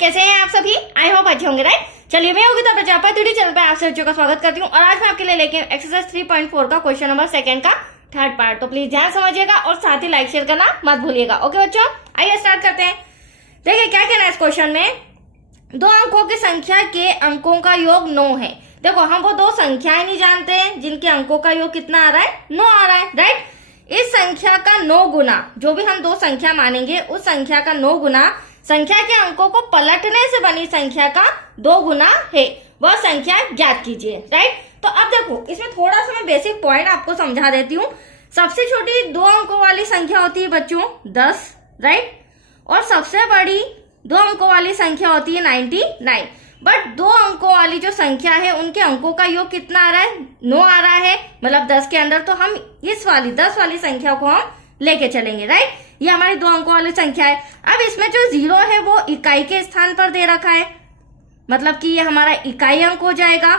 कैसे हैं आप सभी? आई होप अच्छे होंगे, राइट। चलिए, मैं योगिता प्रजापति यूट्यूब चैनल पे आप सभी का स्वागत करती हूँ और आज मैं आपके लिए लेके एक्सरसाइज 3.4 का क्वेश्चन नंबर 2 का थर्ड पार्ट। तो प्लीज ध्यान समझिएगा और साथ ही लाइक शेयर करना मत भूलिएगा। ओके बच्चों, आइए स्टार्ट करते हैं। देखिए क्या कहना है इस क्वेश्चन में, दो अंकों की संख्या के अंकों का योग 9 है। देखो, हम वो दो संख्याएं नहीं जानते हैं जिनके अंकों का योग कितना आ रहा है, 9 आ रहा है, राइट। इस संख्या का 9 गुना, जो भी हम दो संख्या मानेंगे उस संख्या का 9 गुना संख्या के अंकों को पलटने से बनी संख्या का 2 गुना है, वह संख्या ज्ञात कीजिए, राइट। तो अब देखो, इसमें थोड़ा सा मैं बेसिक पॉइंट आपको समझा देती हूँ। सबसे छोटी 2 अंकों वाली संख्या होती है बच्चों 10, राइट, और सबसे बड़ी 2 अंकों वाली संख्या होती है 99। बट 2 अंकों वाली जो संख्या है उनके अंकों का योग कितना आ रहा है, 9 आ रहा है, मतलब 10 के अंदर। तो हम इस वाली 10 वाली संख्या को हम लेके चलेंगे, राइट। ये हमारी 2 अंकों वाली संख्या है। अब इसमें जो 0 है वो इकाई के स्थान पर दे रखा है, मतलब कि ये हमारा इकाई अंक हो जाएगा।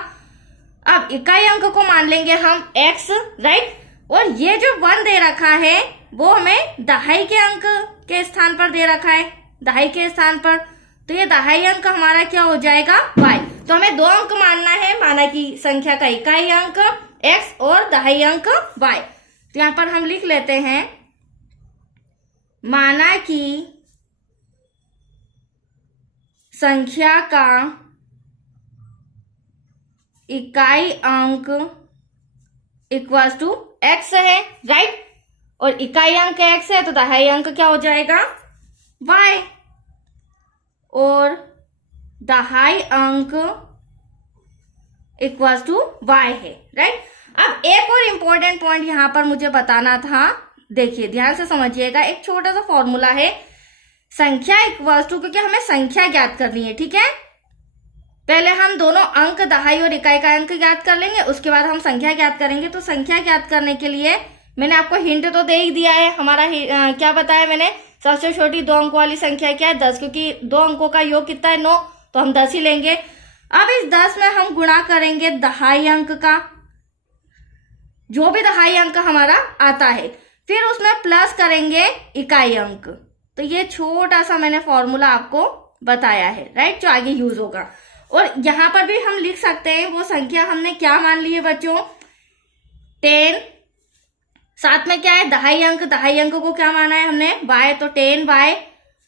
अब इकाई अंक को मान लेंगे हम x, राइट, और ये जो 1 दे रखा है वो हमें दहाई के अंक के स्थान पर दे रखा है, दहाई के स्थान पर। तो ये दहाई अंक हमारा क्या हो जाएगा, y। तो हमें 2 अंक मानना है, माना कि संख्या का इकाई अंक x और दहाई अंक y। तो यहां पर हम लिख लेते हैं, माना कि संख्या का इकाई अंक इक्वल्स टू x है, राइट, और इकाई अंक x है तो दहाई अंक क्या हो जाएगा, y, और दहाई अंक इक्वल्स टू y है, राइट। अब एक और इम्पोर्टेंट पॉइंट यहां पर मुझे बताना था, देखिए ध्यान से समझिएगा। एक छोटा सा फॉर्मूला है, संख्या इक्वल्स टू, क्योंकि हमें संख्या ज्ञात करनी है, ठीक है। पहले हम दोनों अंक दहाई और इकाई का अंक ज्ञात कर लेंगे, उसके बाद हम संख्या ज्ञात करेंगे। तो संख्या ज्ञात करने के लिए मैंने आपको हिंट तो दे ही दिया है। हमारा क्या बताया मैंने, सबसे छोटी 2 अंकों वाली संख्या क्या है, 10, क्योंकि 2 अंकों का योग कितना है, 9, तो हम 10 ही लेंगे। अब इस 10 में हम गुणा करेंगे दहाई अंक का, जो भी दहाई अंक हमारा आता है, फिर उसमें प्लस करेंगे इकाई अंक। तो ये छोटा सा मैंने फॉर्मूला आपको बताया है, राइट, जो आगे यूज होगा। और यहां पर भी हम लिख सकते हैं वो संख्या हमने क्या मान ली है बच्चों, 10, साथ में क्या है दहाई अंक, दहाई अंक को क्या माना है हमने, y, तो 10y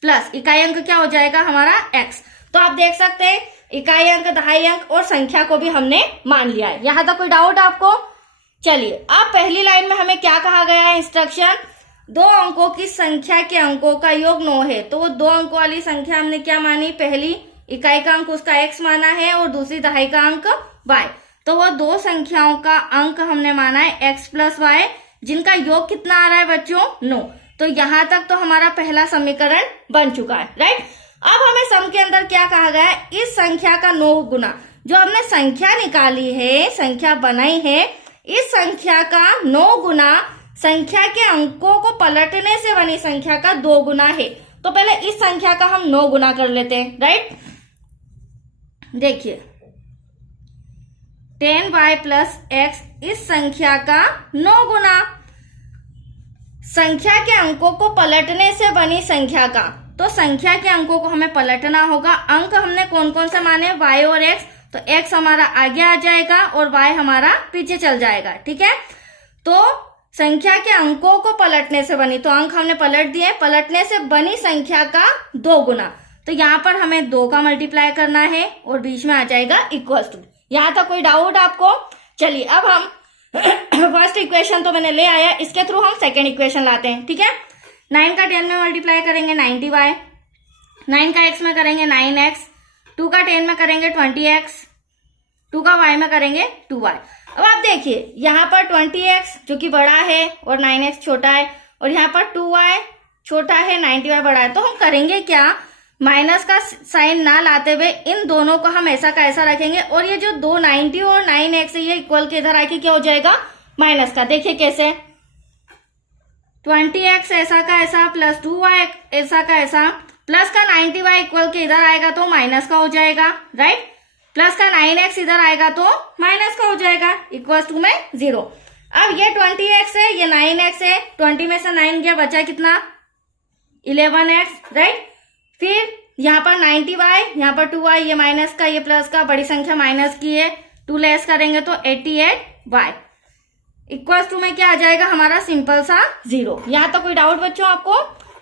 प्लस इकाई अंक क्या हो जाएगा हमारा x। तो आप देख सकते हैं इकाई अंक, दहाई अंक और संख्या को भी हमने मान लिया है। यहां तक कोई डाउट आपको? चलिए, अब पहली लाइन में हमें क्या कहा गया है, इंस्ट्रक्शन, 2 अंकों की संख्या के अंकों का योग 9 है। तो वो 2 अंकों वाली संख्या हमने क्या मानी, पहली इकाई का अंक उसका x माना है और दूसरी दहाई का अंक y। तो वो 2 संख्याओं का अंक हमने माना है x प्लस y, जिनका योग कितना आ रहा है बच्चों, 9। तो यहां तक तो हमारा पहला समीकरण बन चुका है, राइट। अब हमें सम के अंदर क्या कहा गया है, इस संख्या का 9 गुना, जो हमने संख्या निकाली है, संख्या बनाई है, इस संख्या का 9 गुना संख्या के अंकों को पलटने से बनी संख्या का 2 गुना है। तो पहले इस संख्या का हम 9 गुना कर लेते हैं, राइट। देखिए 10y प्लस x, इस संख्या का 9 गुना संख्या के अंकों को पलटने से बनी संख्या का। तो संख्या के अंकों को हमें पलटना होगा। अंक हमने कौन कौन से माने, y और x, तो x हमारा आगे आ जाएगा और y हमारा पीछे चल जाएगा, ठीक है। तो संख्या के अंकों को पलटने से बनी, तो अंक हमने पलट दिए, पलटने से बनी संख्या का 2 गुना। तो यहाँ पर हमें 2 का मल्टीप्लाई करना है और बीच में आ जाएगा इक्वल्स टू। यहाँ तक कोई डाउट आपको? चलिए, अब हम फर्स्ट इक्वेशन तो मैंने ले आया, इसके थ्रू हम सेकेंड इक्वेशन लाते हैं, ठीक है। 9 का 10 में मल्टीप्लाई करेंगे 90y, 9 का x में करेंगे 9x, 2 का 10 में करेंगे 20x, 2 का y में करेंगे 2y। अब आप देखिए यहाँ पर 20x जो कि बड़ा है और 9x छोटा है, और यहाँ पर 2y छोटा है, 90y बड़ा है। तो हम करेंगे क्या, माइनस का साइन ना लाते हुए इन दोनों को हम ऐसा का ऐसा रखेंगे, और ये जो 2 90 और 9x है ये इक्वल के इधर आके क्या हो जाएगा, माइनस का। देखिए कैसे, 20x ऐसा का ऐसा प्लस 2y ऐसा का ऐसा, प्लस का 90y इक्वल के इधर आएगा तो माइनस का हो जाएगा, राइट। प्लस का 9x इधर आएगा तो माइनस का हो जाएगा, इक्वल टू में 0। अब ये 20x है, ये 9x है, 20 में से 9 गया, बचा कितना, 11x, राइट। फिर यहाँ पर 90y, यहाँ पर 2y, ये माइनस का ये प्लस का, बड़ी संख्या माइनस की है, 2 लेस करेंगे तो 88y इक्वल्स टू में क्या आ जाएगा हमारा सिंपल सा 0। यहाँ तक कोई डाउट बच्चों आपको?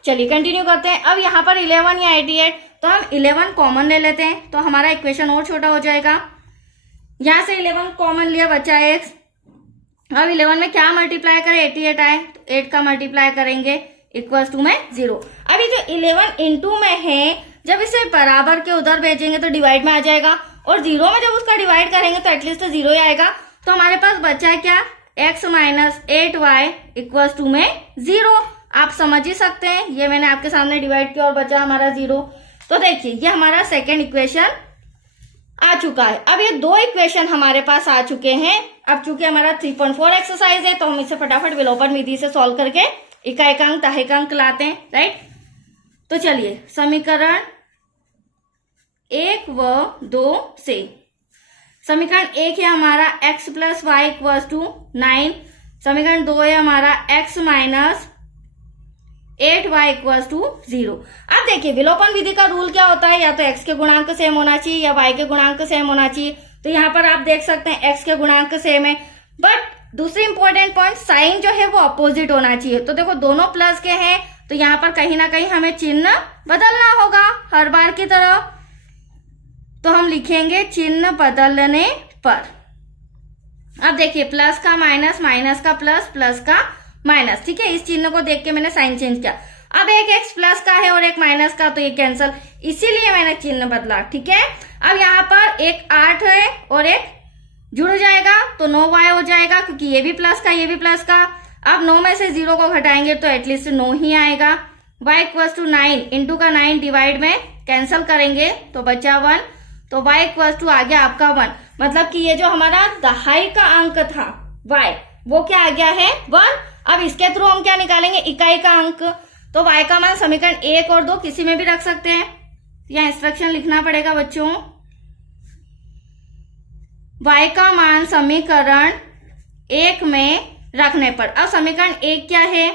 चलिए कंटिन्यू करते हैं। अब यहाँ पर 11 या 88, तो हम 11 कॉमन ले लेते हैं तो हमारा इक्वेशन और छोटा हो जाएगा। यहाँ से 11 कॉमन लिया, बचा x। अब 11 में क्या मल्टीप्लाई करें, 88 आए तो 8 का मल्टीप्लाई करेंगे इक्वल्स टू में 0। अभी जो 11 इंटू में है, जब इसे बराबर के उधर भेजेंगे तो डिवाइड में आ जाएगा, और 0 में जब उसका डिवाइड करेंगे तो एटलीस्ट 0 ही आएगा। तो हमारे पास बचा क्या, x minus 8y equals to में 0। आप समझ ही सकते हैं, ये मैंने आपके सामने डिवाइड किया और बचा हमारा 0। तो देखिए ये हमारा सेकेंड इक्वेशन आ चुका है। अब ये 2 इक्वेशन हमारे पास आ चुके हैं। अब चूंकि हमारा 3.4 एक्सरसाइज है तो हम इसे फटाफट विलोपन विधि से सॉल्व करके इकाएकांक तहेकांक लाते हैं, राइट। तो चलिए समीकरण 1 व 2 से, समीकरण 1 है हमारा x plus y equals to 9, समीकरण 2 है हमारा x minus 8y equals to 0। अब देखिए विलोपन विधि का रूल क्या होता है, या तो x के गुणांक सेम होना चाहिए या y के गुणांक सेम होना चाहिए। तो यहाँ पर आप देख सकते हैं x के गुणांक सेम है, बट दूसरी इंपॉर्टेंट पॉइंट साइन जो है वो अपोजिट होना चाहिए। तो देखो दोनों प्लस के हैं तो यहाँ पर कहीं ना कहीं हमें चिन्ह बदलना होगा हर बार की तरह। तो हम लिखेंगे चिन्ह बदलने पर। अब देखिए प्लस का माइनस, माइनस का प्लस, प्लस का माइनस, ठीक है। इस चिन्ह को देख के मैंने साइन चेंज किया। अब एक x प्लस का है और एक माइनस का, तो ये कैंसल, इसीलिए मैंने चिन्ह बदला, ठीक है। अब यहाँ पर एक 8 है और एक जुड़ जाएगा तो 9y हो जाएगा, क्योंकि ये भी प्लस का ये भी प्लस का। अब 9 में से 0 को घटाएंगे तो एटलीस्ट 9 ही आएगा। y इक्वल्स टू 9 इंटू का 9 डिवाइड में कैंसिल करेंगे तो बचा 1, तो y इक्वल्स टू आ गया आपका 1। मतलब कि ये जो हमारा दहाई का अंक था y, वो क्या आ गया है 1। अब इसके थ्रू हम क्या निकालेंगे, इकाई का अंक। तो y का मान समीकरण 1 और 2 किसी में भी रख सकते हैं, या इंस्ट्रक्शन लिखना पड़ेगा बच्चों। y का मान समीकरण 1 में रखने पर, अब समीकरण 1 क्या है,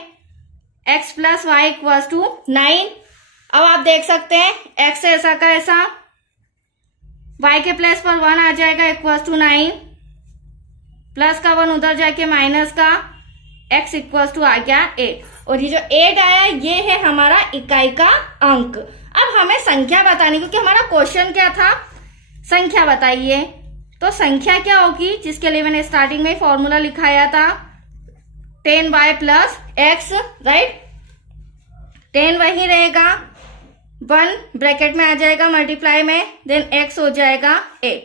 x plus y equals to 9। अब आप देख सकते हैं x ऐसा का ऐसा, y के प्लस पर 1 आ जाएगा इक्वल्स टू 9, प्लस का 1 उधर जाके माइनस का, x इक्वल्स टू आ गया 8। और ये जो 8 आया ये है हमारा इकाई का अंक। अब हमें संख्या बतानी, क्योंकि हमारा क्वेश्चन क्या था, संख्या बताइए। तो संख्या क्या होगी, जिसके लिए मैंने स्टार्टिंग में फॉर्मूला लिखाया था 10y प्लस x, राइट। 10 वही रहेगा, 1 ब्रैकेट में आ जाएगा मल्टीप्लाई में, देन x हो जाएगा 8।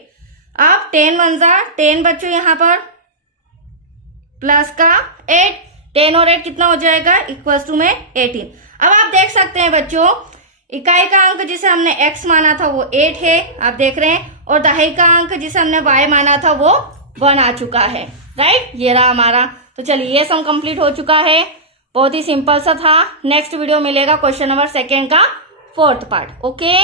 अब 10 1 जा 10 बच्चों, यहाँ पर प्लस का 8, 10 और 8 कितना हो जाएगा इक्वल्स टू में 18। अब आप देख सकते हैं बच्चों इकाई का अंक जिसे हमने x माना था वो 8 है, आप देख रहे हैं, और दहाई का अंक जिसे हमने y माना था वो 1 आ चुका है, राइट। ये रहा हमारा। तो चलिए ये सम कंप्लीट हो चुका है, बहुत ही सिंपल सा था। नेक्स्ट वीडियो मिलेगा क्वेश्चन नंबर 2 का 4th पार्ट। ओके।